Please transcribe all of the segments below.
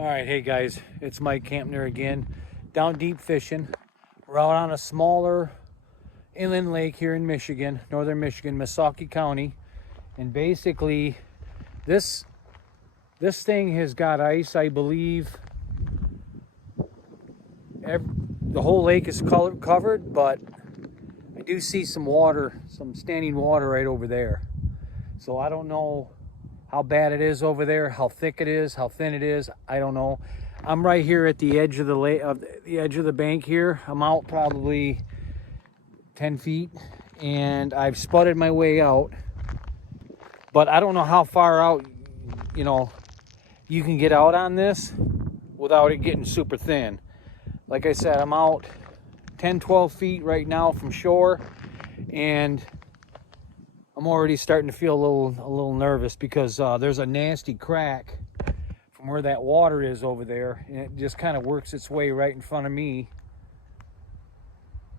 All right, hey guys, it's Mike Campner again, down deep fishing. We're out on a smaller inland lake here in Michigan, northern Michigan, Missaukee County, and basically this thing has got ice, I believe. The whole lake is covered, but I do see some water, some standing water right over there. So I don't know how bad it is over there, how thick it is, how thin it is. I don't know. I'm right here at the edge of the lake, the edge of the bank here. I'm out probably 10 feet, and I've sputted my way out. But I don't know how far out, you can get out on this without it getting super thin. Like I said, I'm out 10, 12 feet right now from shore, and I'm already starting to feel a little nervous because there's a nasty crack from where that water is over there, and it just kind of works its way right in front of me,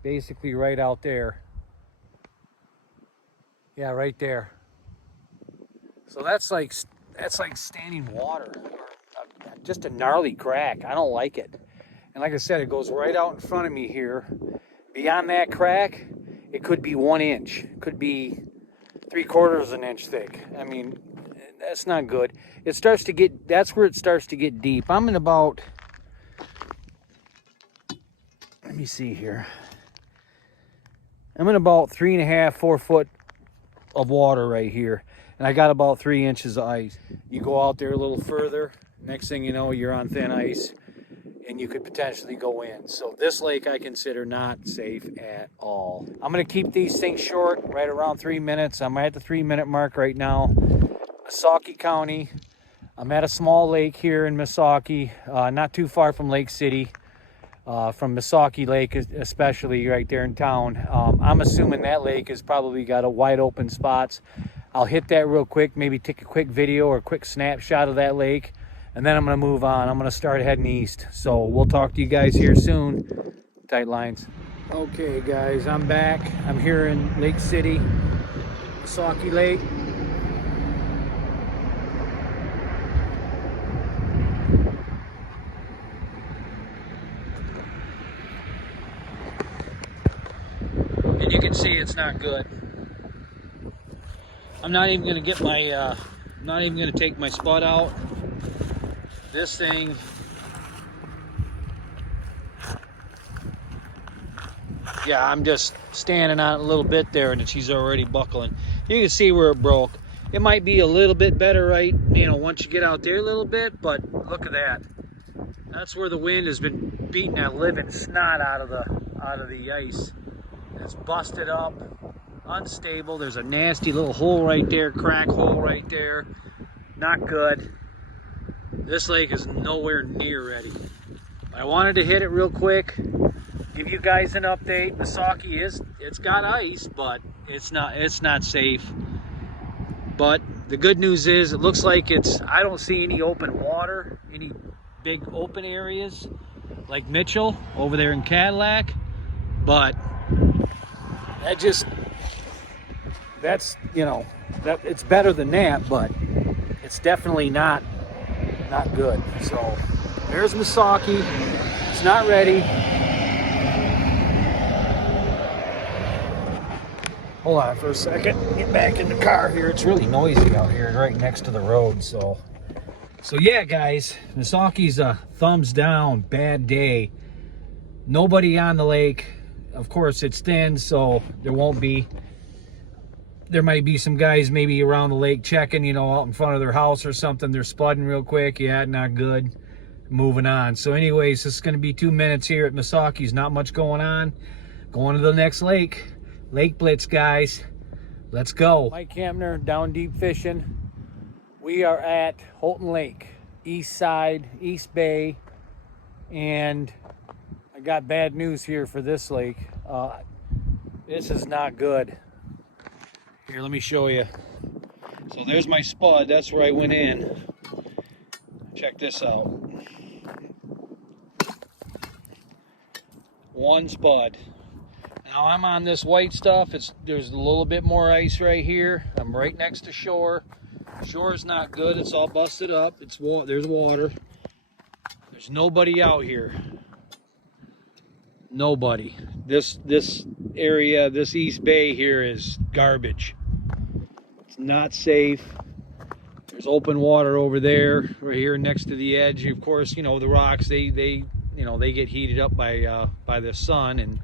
basically right out there. Yeah, right there. So that's like standing water, or just a gnarly crack. I don't like it. And like I said, it goes right out in front of me here. Beyond that crack, it could be 1 inch. It could be 3/4 of an inch thick. I mean, that's not good. It starts to get, that's where it starts to get deep. I'm in about, let me see here. I'm in about 3.5, 4 foot of water right here. And I got about 3 inches of ice. You go out there a little further, next thing you know, you're on thin ice, and you could potentially go in. So this lake I consider not safe at all. I'm gonna keep these things short, right around 3 minutes. I'm at the 3-minute mark right now. Missaukee County. I'm at a small lake here in Missaukee, not too far from Lake City, from Missaukee Lake, especially right there in town. I'm assuming that lake has probably got a wide open spots. I'll hit that real quick, maybe take a quick video or a quick snapshot of that lake, and then I'm going to move on. I'm going to start heading east. So we'll talk to you guys here soon. Tight lines. Okay, guys, I'm back. I'm here in Lake City, Missaukee Lake. And you can see it's not good. I'm not even going to get my, not even going to take my spud out. This thing, yeah, I'm just standing on it a little bit there, and she's already buckling. You can see where it broke. It might be a little bit better, right, once you get out there a little bit, but look at that. That's where the wind has been beating that living snot out of the ice. It's busted up, unstable. There's a nasty little hole right there, crack hole right there. Not good. This lake is nowhere near ready. I wanted to hit it real quick, give you guys an update. Missaukee it's got ice, but it's not safe. But the good news is, it looks like I don't see any open water, any big open areas like Mitchell over there in Cadillac. But that's it's better than that, but it's definitely not good. So there's Missaukee. It's not ready. Hold on for a second. Get back in the car here. It's really noisy out here, right next to the road. So yeah, guys, Missaukee's a thumbs down. Bad day. Nobody on the lake. Of course, it's thin, so there might be some guys maybe around the lake checking, out in front of their house or something. They're spudding real quick. Yeah, not good. Moving on. So anyways, this is going to be 2 minutes here at Missaukee's. Not much going on. Going to the next lake. Lake Blitz, guys. Let's go. Mike Campner, down deep fishing. We are at Holton Lake, east side, East Bay. And I got bad news here for this lake. This is not good. Here, let me show you. So there's my spud. That's where I went in. Check this out. One spud. Now I'm on this white stuff. There's a little bit more ice right here. I'm right next to shore. Shore's not good. It's all busted up. There's water. There's nobody out here. Nobody. This area, this East Bay here is garbage. It's not safe. There's open water over there, right here next to the edge. Of course, you know, the rocks, they get heated up by the sun and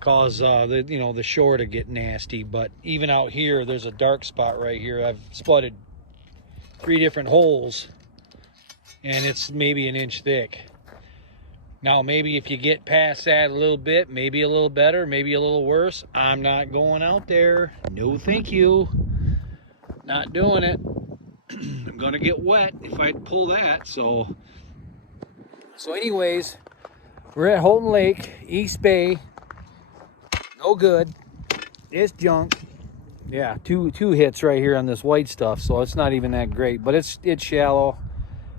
cause the shore to get nasty. But even out here, there's a dark spot right here. I've spotted 3 different holes, and it's maybe an inch thick. Now, maybe if you get past that a little bit, maybe a little better, maybe a little worse. I'm not going out there. No, thank you. Not doing it. I'm gonna get wet if I pull that. So anyways, we're at Holton Lake, East Bay. No good. It's junk. Yeah, two hits right here on this white stuff, so it's not even that great. But it's shallow.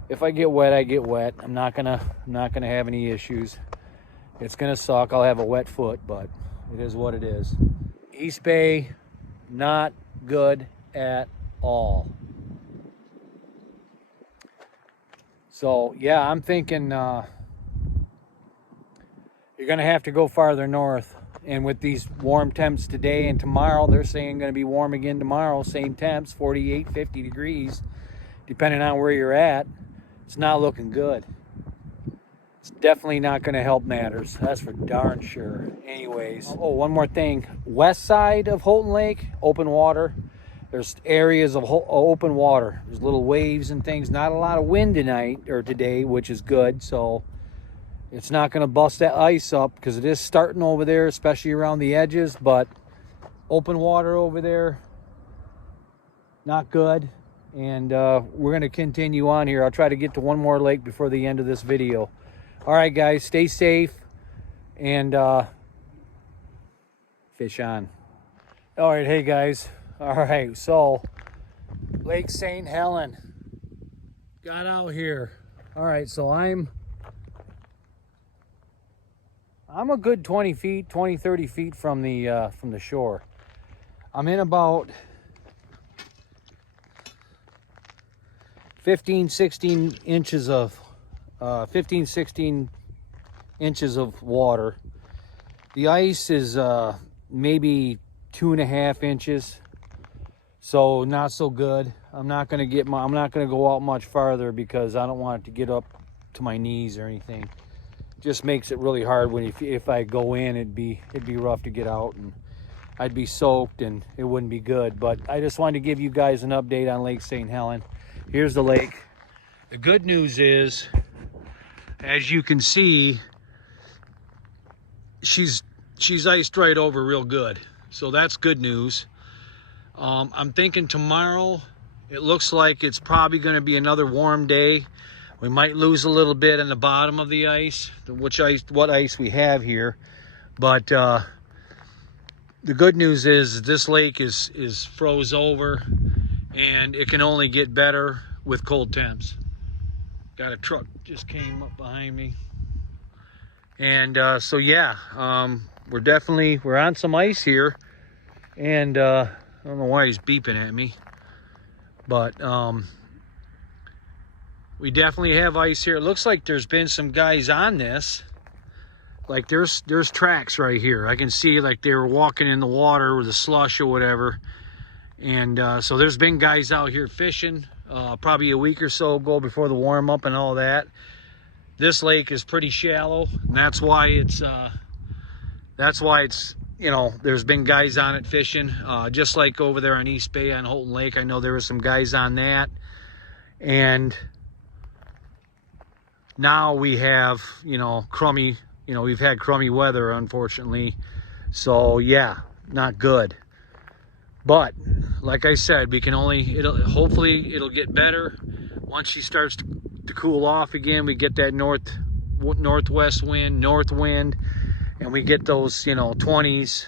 If I get wet, I get wet. I'm not gonna have any issues. It's gonna suck. I'll have a wet foot, but it is what it is. East Bay, not good at all. So yeah, I'm thinking you're gonna have to go farther north. And with these warm temps today and tomorrow, they're saying gonna be warm again tomorrow. Same temps, 48, 50 degrees, depending on where you're at. It's not looking good. It's definitely not going to help matters. That's for darn sure. Anyways. Oh, one more thing. West side of Holton Lake, open water. There's areas of open water. There's little waves and things. Not a lot of wind tonight or today, which is good. So it's not going to bust that ice up because it is starting over there, especially around the edges. But open water over there, not good. And we're going to continue on here. I'll try to get to one more lake before the end of this video. All right, guys, stay safe and fish on. All right, hey, guys. All right, so Lake St. Helen. Got out here. All right, so I'm a good 20 feet, 20, 30 feet from the shore. I'm in about 15, 16 inches of 16 inches of water. The ice is maybe 2.5 inches, so not so good. I'm not gonna go out much farther because I don't want it to get up to my knees or anything. Just makes it really hard when if I go in, it'd be rough to get out, and I'd be soaked and it wouldn't be good. But I just wanted to give you guys an update on Lake St. Helen. Here's the lake. The good news is, as you can see, she's iced right over real good. So that's good news. I'm thinking tomorrow, it looks like it's probably going to be another warm day. We might lose a little bit on the bottom of the ice, what ice we have here. But the good news is this lake is froze over, and it can only get better with cold temps. Got a truck just came up behind me. And so yeah, we're on some ice here, and I don't know why he's beeping at me, but we definitely have ice here. It looks like there's been some guys on this. Like there's tracks right here. I can see like they were walking in the water or the slush or whatever. And so there's been guys out here fishing probably a week or so ago before the warm up and all that. This lake is pretty shallow, and that's why it's you know, there's been guys on it fishing, just like over there on East Bay on Holton Lake. I know there were some guys on that. And now we have, you know, we've had crummy weather, unfortunately. So yeah, not good. But like I said, we can hopefully it'll get better once she starts to cool off again. We get that northwest wind, north wind, and we get those, you know, 20s,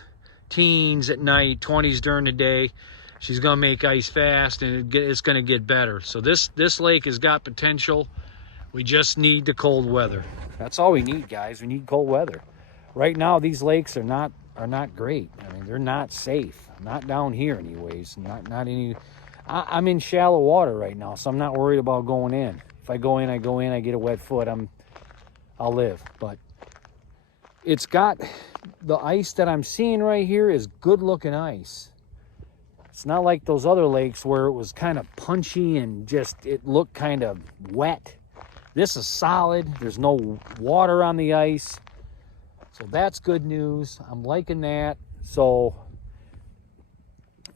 teens at night, 20s during the day. She's gonna make ice fast, and it's gonna get better. So this lake has got potential. We just need the cold weather. That's all we need, guys. We need cold weather. Right now, these lakes are not great. I mean, they're not safe. Not down here, anyways. Not any. I'm in shallow water right now, so I'm not worried about going in. If I go in, I get a wet foot. I'll live. But it's got, the ice that I'm seeing right here is good looking ice. It's not like those other lakes where it was kind of punchy and just, it looked kind of wet. This is solid. There's no water on the ice. So that's good news. I'm liking that. So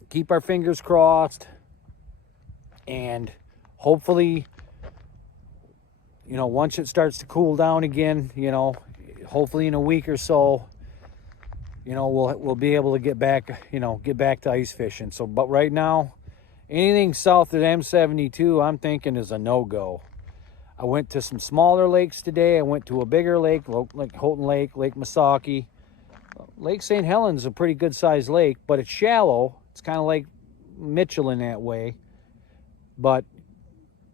keep our fingers crossed. And hopefully, you know, once it starts to cool down again, you know, hopefully in a week or so, you know, we'll be able to get back, you know, get back to ice fishing. So, but right now, anything south of M72, I'm thinking is a no-go. I went to some smaller lakes today. I went to a bigger lake, like Houghton Lake, Lake Misaki. Lake St. Helens is a pretty good-sized lake, but it's shallow. It's kind of like Mitchell in that way. But,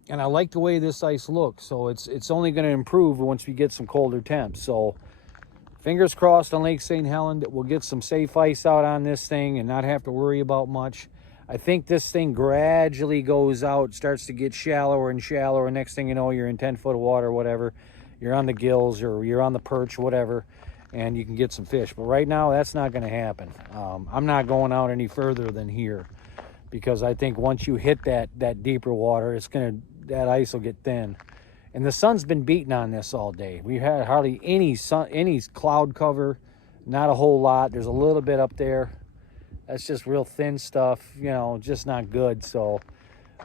and I like the way this ice looks, so it's only going to improve once we get some colder temps. So, fingers crossed on Lake St. Helens that we'll get some safe ice out on this thing and not have to worry about much. I think this thing gradually goes out, starts to get shallower and shallower. Next thing you know, you're in 10 foot of water, whatever. You're on the gills or you're on the perch, whatever, and you can get some fish. But right now, that's not going to happen. I'm not going out any further than here because I think once you hit that deeper water, that ice will get thin. And the sun's been beating on this all day. We've had hardly any cloud cover, not a whole lot. There's a little bit up there. That's just real thin stuff, you know, just not good. So,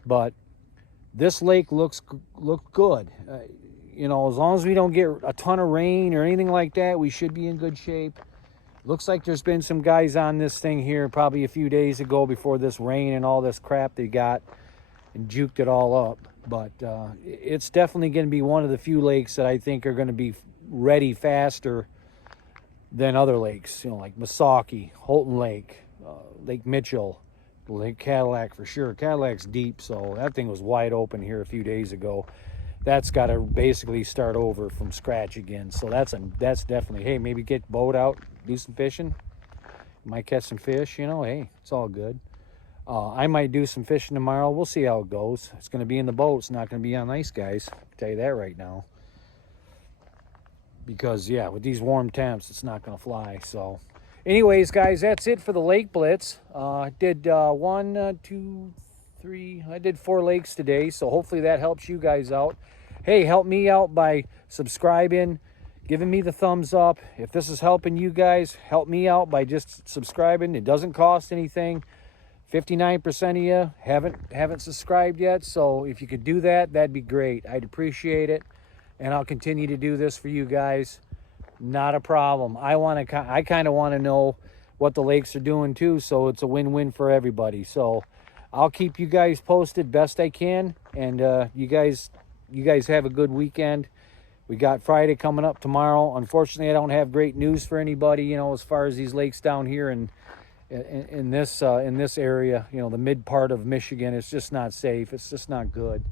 but this lake looks good. You know, as long as we don't get a ton of rain or anything like that, we should be in good shape. Looks like there's been some guys on this thing here probably a few days ago before this rain and all this crap they got and juked it all up. But it's definitely going to be one of the few lakes that I think are going to be ready faster than other lakes, you know, like Misaki, Houghton Lake, Lake Mitchell, Lake Cadillac for sure. Cadillac's deep, so that thing was wide open here a few days ago. That's got to basically start over from scratch again. So that's definitely, hey, maybe get the boat out, do some fishing. Might catch some fish, you know, hey, it's all good. I might do some fishing tomorrow. We'll see how it goes. It's going to be in the boat. It's not going to be on ice, guys. I can tell you that right now. Because, yeah, with these warm temps, it's not going to fly. So, anyways, guys, that's it for the Lake Blitz. I did I did 4 lakes today. So, hopefully that helps you guys out. Hey, help me out by subscribing, giving me the thumbs up. If this is helping you guys, help me out by just subscribing. It doesn't cost anything. 59% of you haven't subscribed yet, so if you could do that, that'd be great. I'd appreciate it, and I'll continue to do this for you guys. Not a problem. I kind of want to know what the lakes are doing too, so it's a win-win for everybody. So I'll keep you guys posted best I can, and you guys have a good weekend. We got Friday coming up tomorrow. Unfortunately, I don't have great news for anybody, you know, as far as these lakes down here in this area, you know, the mid part of Michigan. It's just not safe. It's just not good.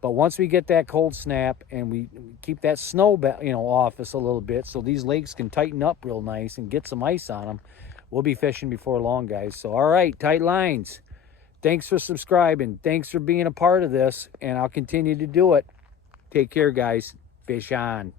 But once we get that cold snap and we keep that snow, you know, off us a little bit, so these lakes can tighten up real nice and get some ice on them, we'll be fishing before long, guys. So, all right, tight lines. Thanks for subscribing. Thanks for being a part of this, and I'll continue to do it. Take care, guys. Fish on.